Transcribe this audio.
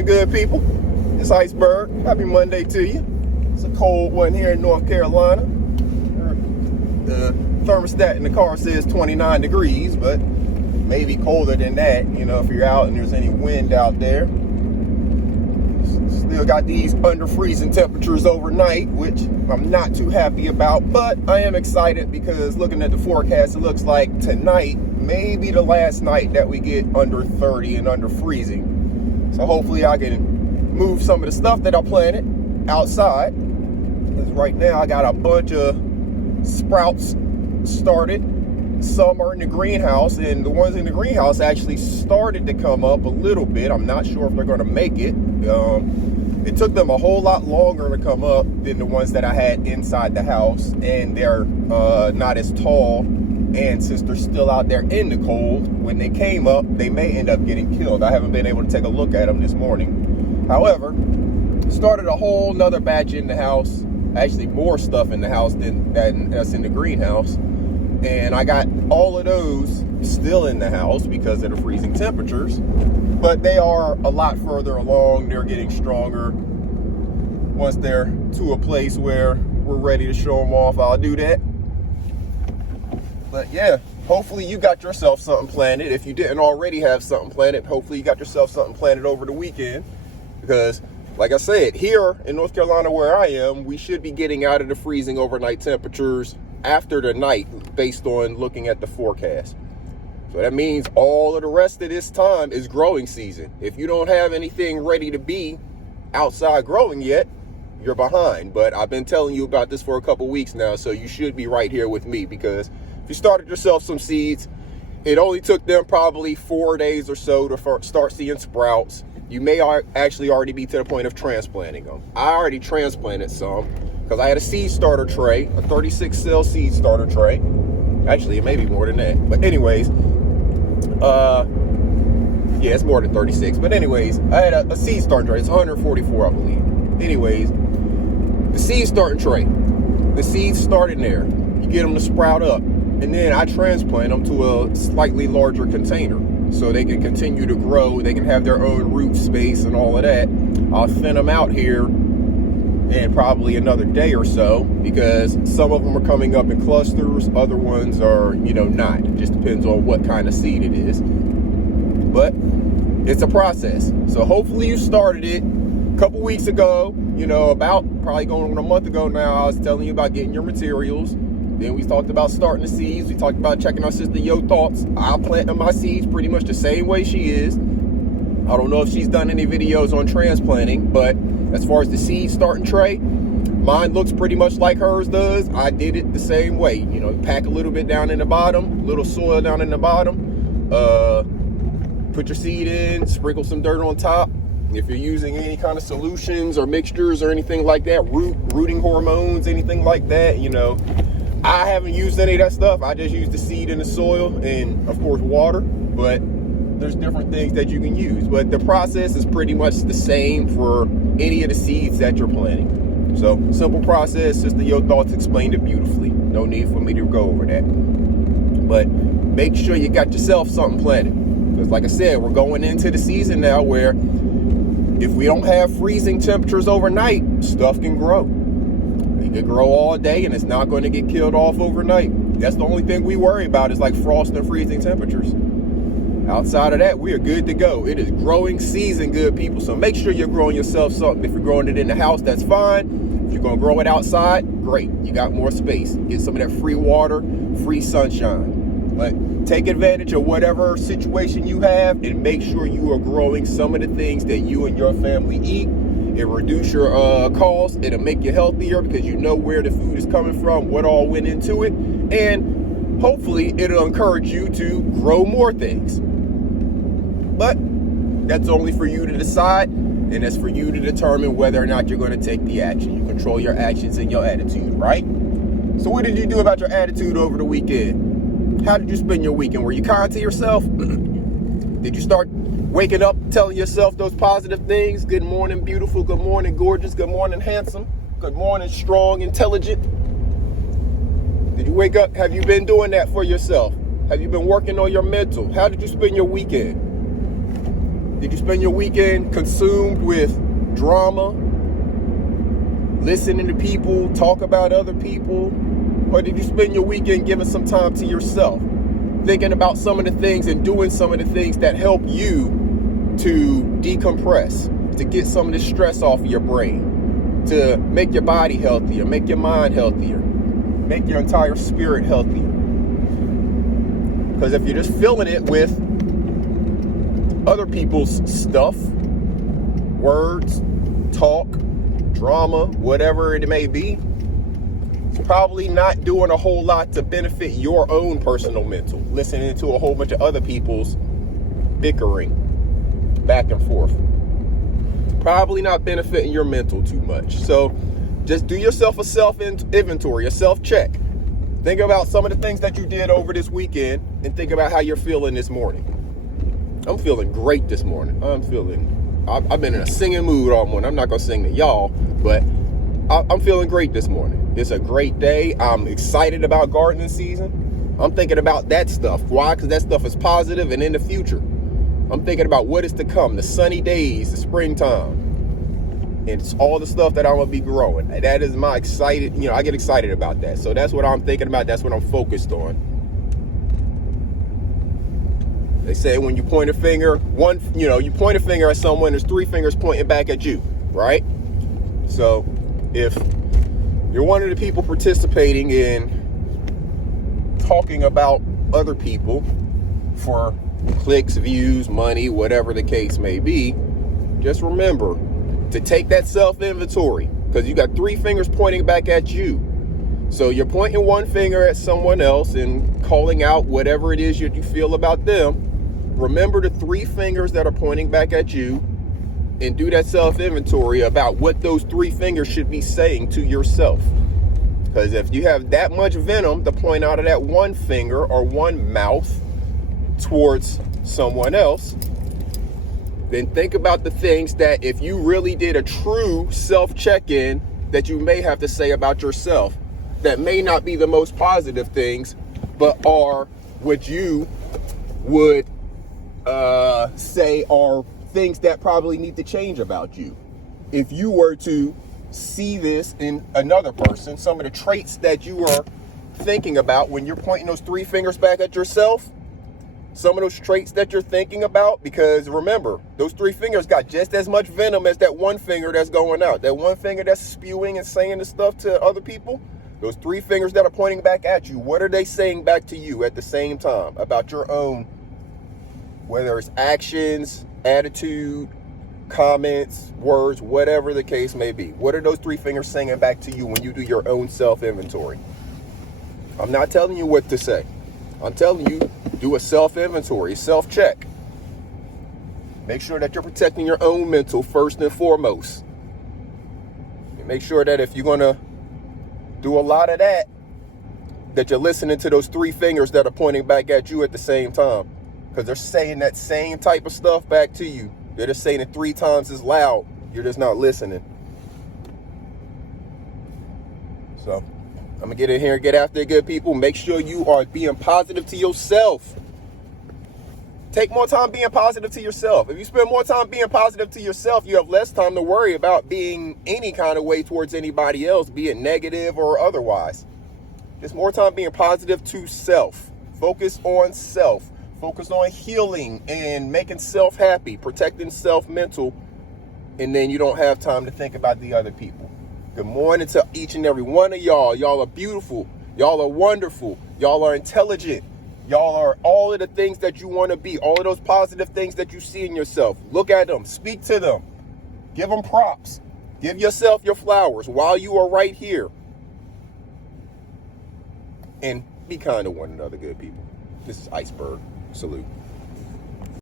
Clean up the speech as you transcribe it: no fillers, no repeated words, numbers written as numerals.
morning, good people. It's Iceberg. Happy Monday to you. It's a cold one here in North Carolina. The thermostat in the car says 29 degrees, but maybe colder than that, you know, if you're out and there's any wind out there. Still got these under freezing temperatures overnight, which I'm not too happy about, but I am excited because looking at the forecast, it looks like tonight may be the last night that we get under 30 and under freezing. So hopefully I can move some of the stuff that I planted outside, because right now I got a bunch of sprouts started. Some are in the greenhouse, and the ones in the greenhouse actually started to come up a little bit. I'm not sure if they're going to make it. It took them a whole lot longer to come up than the ones that I had inside the house, and they're not as tall. And since they're still out there in the cold, when they came up, they may end up getting killed. I haven't been able to take a look at them this morning. However, started a whole nother batch in the house, actually more stuff in the house than that's in the greenhouse. And I got all of those still in the house because of the freezing temperatures, but they are a lot further along. They're getting stronger. Once they're to a place where we're ready to show them off, I'll do that. But yeah, hopefully you got yourself something planted. If you didn't already have something planted, hopefully you got yourself something planted over the weekend, because like I said, here in North Carolina where I am, we should be getting out of the freezing overnight temperatures after the night based on looking at the forecast. So that means all of the rest of this time is growing season. If you don't have anything ready to be outside growing yet, you're behind. But I've been telling you about this for a couple weeks now, so you should be right here with me, because if you started yourself some seeds, it only took them probably 4 days or so to start seeing sprouts. You may actually already be to the point of transplanting them. I already transplanted some because I had a seed starter tray, a 36 cell seed starter tray. Actually, it may be more than that. But anyways, yeah, it's more than 36. But anyways, I had a seed starting tray. It's 144, I believe. Anyways, the seed starting tray. The seeds start in there. You get them to sprout up. And then I transplant them to a slightly larger container so they can continue to grow. They can have their own root space and all of that. I'll thin them out here in probably another day or so, because some of them are coming up in clusters. Other ones are, not. It just depends on what kind of seed it is. But it's a process. So hopefully you started it a couple weeks ago, about probably going on a month ago now. I was telling you about getting your materials. Then we talked about starting the seeds. We talked about checking our sister Thoughts. I'm planting my seeds pretty much the same way she is. I don't know if she's done any videos on transplanting, but as far as the seed starting tray, mine looks pretty much like hers does. I did it the same way. Pack a little bit down in the bottom, little soil down in the bottom. Put your seed in, sprinkle some dirt on top. If you're using any kind of solutions or mixtures or anything like that, rooting hormones, anything like that, I haven't used any of that stuff. I just use the seed in the soil and, of course, water. But there's different things that you can use. But the process is pretty much the same for any of the seeds that you're planting. So, simple process. Sister Thoughts explained it beautifully. No need for me to go over that. But make sure you got yourself something planted. Because, like I said, we're going into the season now where if we don't have freezing temperatures overnight, stuff can grow. It could grow all day and it's not going to get killed off overnight. That's the only thing we worry about, is like frost and freezing temperatures. Outside of that, we are good to go. It is growing season, good people. So make sure you're growing yourself something. If you're growing it in the house, that's fine. If you're going to grow it outside, great. You got more space. Get some of that free water, free sunshine. But take advantage of whatever situation you have and make sure you are growing some of the things that you and your family eat. It'll reduce your costs. It'll make you healthier because you know where the food is coming from, what all went into it. And hopefully it'll encourage you to grow more things. But that's only for you to decide, and that's for you to determine whether or not you're going to take the action. You control your actions and your attitude, right? So what did you do about your attitude over the weekend? How did you spend your weekend? Were you kind to yourself? Did you start waking up telling yourself those positive things? Good morning, beautiful. Good morning, gorgeous. Good morning, handsome. Good morning, strong, intelligent. Did you wake up? Have you been doing that for yourself? Have you been working on your mental? How did you spend your weekend? Did you spend your weekend consumed with drama, listening to people talk about other people? Or did you spend your weekend giving some time to yourself, thinking about some of the things and doing some of the things that help you to decompress, to get some of the stress off of your brain, to make your body healthier, make your mind healthier, make your entire spirit healthier? Because if you're just filling it with other people's stuff, words, talk, drama, whatever it may be, it's probably not doing a whole lot to benefit your own personal mental. Listening to a whole bunch of other people's bickering back and forth, probably not benefiting your mental too much. So just do yourself a self-inventory, a self-check. Think about some of the things that you did over this weekend and think about how you're feeling this morning. I'm feeling great this morning. I've been in a singing mood all morning. I'm not going to sing to y'all, but I'm feeling great this morning. It's a great day. I'm excited about gardening season. I'm thinking about that stuff. Why? Because that stuff is positive and in the future. I'm thinking about what is to come, the sunny days, the springtime. And it's all the stuff that I'm going to be growing. That is my excited, I get excited about that. So that's what I'm thinking about. That's what I'm focused on. They say when you point a finger, you point a finger at someone, there's three fingers pointing back at you, right? So if you're one of the people participating in talking about other people for clicks, views, money, whatever the case may be, just remember to take that self-inventory, because you got three fingers pointing back at you. So you're pointing one finger at someone else and calling out whatever it is you feel about them. Remember the three fingers that are pointing back at you and do that self-inventory about what those three fingers should be saying to yourself. Because if you have that much venom to point out of that one finger or one mouth towards someone else, then think about the things that if you really did a true self-check-in that you may have to say about yourself that may not be the most positive things, but are what you would say are things that probably need to change about you. If you were to see this in another person, some of the traits that you are thinking about when you're pointing those three fingers back at yourself, some of those traits that you're thinking about, because remember, those three fingers got just as much venom as that one finger that's going out. That one finger that's spewing and saying the stuff to other people, those three fingers that are pointing back at you, what are they saying back to you at the same time about your own, whether it's actions, attitude, comments, words, whatever the case may be? What are those three fingers saying back to you when you do your own self-inventory? I'm not telling you what to say. I'm telling you, do a self-inventory, self-check. Make sure that you're protecting your own mental first and foremost. And make sure that if you're going to do a lot of that you're listening to those three fingers that are pointing back at you at the same time. Because they're saying that same type of stuff back to you. They're just saying it 3 times as loud. You're just not listening. So I'm going to get in here and get after it, good people. Make sure you are being positive to yourself. Take more time being positive to yourself. If you spend more time being positive to yourself, you have less time to worry about being any kind of way towards anybody else, be it negative or otherwise. Just more time being positive to self. Focus on self. Focus on healing and making self happy, protecting self mental, and then you don't have time to think about the other people. Good morning to each and every one of y'all. Y'all are beautiful. Y'all are wonderful. Y'all are intelligent. Y'all are all of the things that you want to be, all of those positive things that you see in yourself. Look at them, speak to them, give them props, give yourself your flowers while you are right here. And be kind to one another, good people. This is Iceberg. Salute.